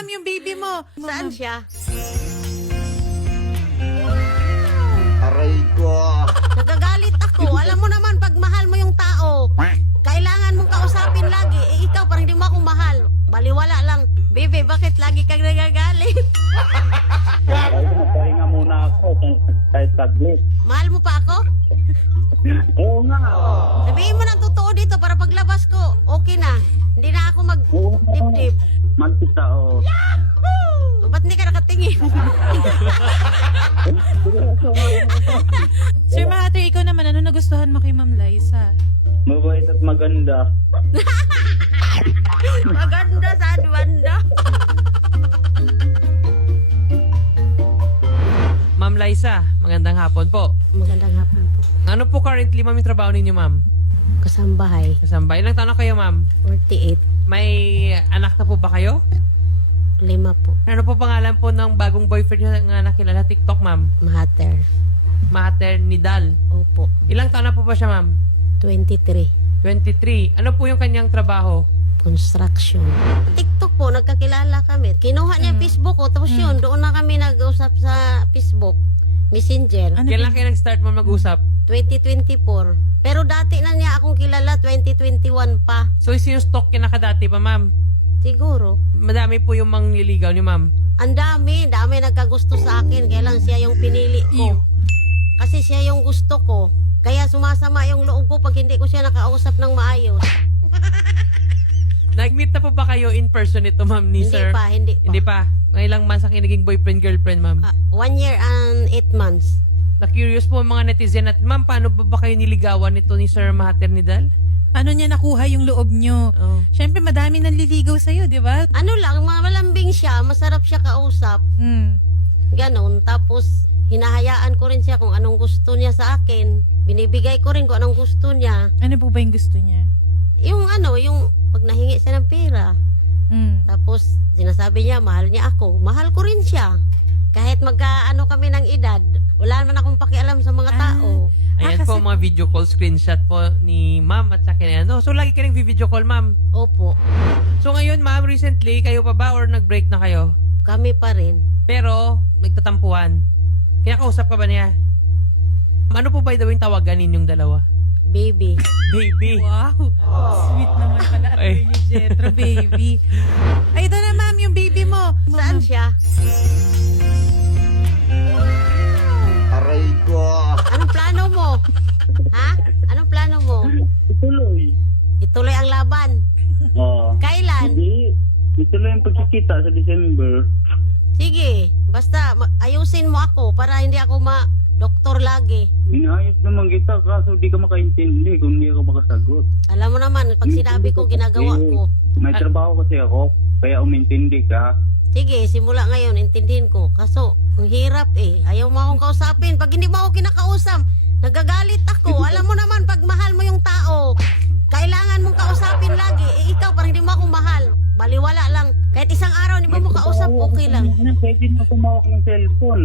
ma'am, yung baby mo. Saan siya? Aray ko. Nagagalit ako. Alam mo naman, pag mahal mo yung tao, kailangan mong kausapin lagi. Eh, ikaw, parang hindi mo ako mahal. Baliwala lang. Bebe, bakit lagi kang nagagalit? Magpahinga muna ako kahit saglit. Mahal mo pa ako? Oo nga. Sabihin mo ng totoo dito para paglabas ko, okay na. Hindi na ako mag-dip-dip. Magkita o. Ba't hindi ka nakatingin? Sir Mahater, ikaw naman, ano nagustuhan mo kay Ma'am Liza? Mabait at maganda. Maganda sa banda. Ma'am Liza, magandang hapon po. Magandang hapon po. Ano po currently, ma'am, yung trabaho ninyo, ma'am? Kasambahay, Kasambay. Ilang taon na kayo, ma'am? 48. May anak na po ba kayo? 5 po. Ano po pangalan po ng bagong boyfriend niyo nga nakilala TikTok, ma'am? Mahater. Mahater Nidal. Opo. Ilang taon na po ba siya, ma'am? 23. 23. Ano po yung kanyang trabaho? Construction. TikTok po, nagkakilala kami. Kinuha niya Facebook ko, tapos yun, doon na kami nag-usap sa Facebook. Messenger. Ano Kailan kayo nag-start mo mag-usap? 2024. Pero dati na niya akong kilala, 2021 pa. So, sinustalk niya nakadati pa, ma'am? Siguro. Madami po yung mangliligaw ni ma'am. Ang dami nagkagusto sa akin. Kaya lang siya yung pinili ko. Kasi siya yung gusto ko. Kaya sumasama yung loob ko pag hindi ko siya nakausap ng maayos. Nag-meet na po ba kayo in person ito, ma'am, ni Hindi sir? pa, hindi pa. Hindi pa. Ngayon lang mas ang naging boyfriend-girlfriend, ma'am. 1 year and 8 months. Na-curious po mga netizen natin, ma'am, paano ba kayo niligawan nito ni Sir Mahater Nidal? Paano niya nakuha yung loob nyo? Oh. Siyempre, madami nanliligaw sa'yo, di ba? Ano lang, malambing siya, masarap siya kausap. Mm. Ganon. Tapos, hinahayaan ko rin siya kung anong gusto niya sa akin. Binibigay ko rin kung anong gusto niya. Ano po ba yung gusto niya? Yung pag nahingi siya ng pera. Mm. Tapos, sinasabi niya, mahal niya ako. Mahal ko rin siya. Kahit magkaano kami ng edad, wala naman akong pakialam sa mga tao. Ayan kasi- po mga video call screenshot po ni ma'am at saka ni ano. So, lagi ka video call, ma'am. Opo, So, ngayon, ma'am, recently, kayo pa ba or nag-break na kayo? kami pa rin. Pero, nagtatampuhan. Kaya kausap ka ba niya? Ano po by the way yung tawagan ninyong dalawa? Baby. Baby. Wow! Sweet naman pala at Ay. ni Jetro, baby. Ay, ito na ma'am, yung baby mo. Saan siya? Aray ko. Anong plano mo? Ha? Anong plano mo? Ituloy. Ituloy ang laban. Oo. Kailan? Hindi. Ituloy ang pagkikita sa December. Sige, basta ayusin mo ako para hindi ako doktor lagi. Inayos naman kita kaso di ka makaintindi kung hindi ka makasagot. Alam mo naman, pag sinabi ko, ginagawa ko. May trabaho kasi ako, kaya umintindi ka. Sige, simula ngayon, intindihin ko. Kaso, ang hirap eh. Ayaw mo akong kausapin. Pag hindi mo ako kinakausap, nagagalit ako. Alam mo naman, pag mahal mo yung tao, kailangan mong kausapin lagi. Eh, ikaw, parang hindi mo ako mahal. Baliwala lang. Kahit isang araw, hindi mo kausap, okay lang. Pwede na tumawak ng cellphone.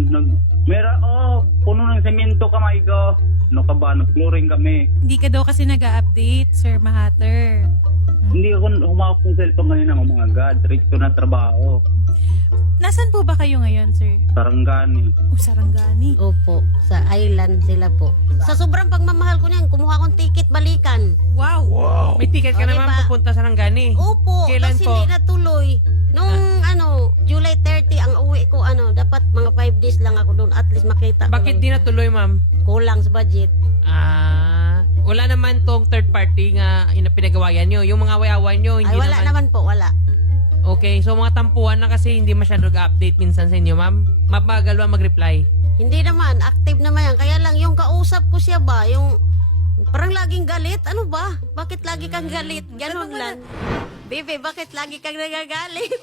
Puno ng semento kamay ko. Ano ka ba? Nag-flooring kami. Hindi ka daw kasi nag-update, Sir Mahater. Hindi ako humawak ng cellphone kanina ng umaga. Direkto na trabaho. Nasaan po ba kayo ngayon, sir? Sarangani. Sarangani. Opo, sa island sila po. Sa sobrang pagmamahal ko niyan, kumuha akong ticket balikan. Wow! May ticket ka O, naman diba? pupunta sa Rangani. Opo, Kailan kasi po? hindi natuloy. Nung July 30 ang uwi ko, dapat mga 5 days lang ako doon. At least makita ko Bakit lang. di natuloy, ma'am? Kulang sa budget. Wala naman tong third party nga pinagawayan nyo. Yung mga away-away nyo, hindi Ay, wala naman po, wala. Okay, so mga tampuhan na kasi hindi masyado nag-update minsan sa inyo, ma'am. Mabagal ba mag-reply? Hindi naman, active naman yan. Kaya lang, yung kausap ko siya ba, yung parang laging galit. Ano ba? Bakit lagi kang galit? Ganon lang. Bebe, bakit lagi kang nagagalit?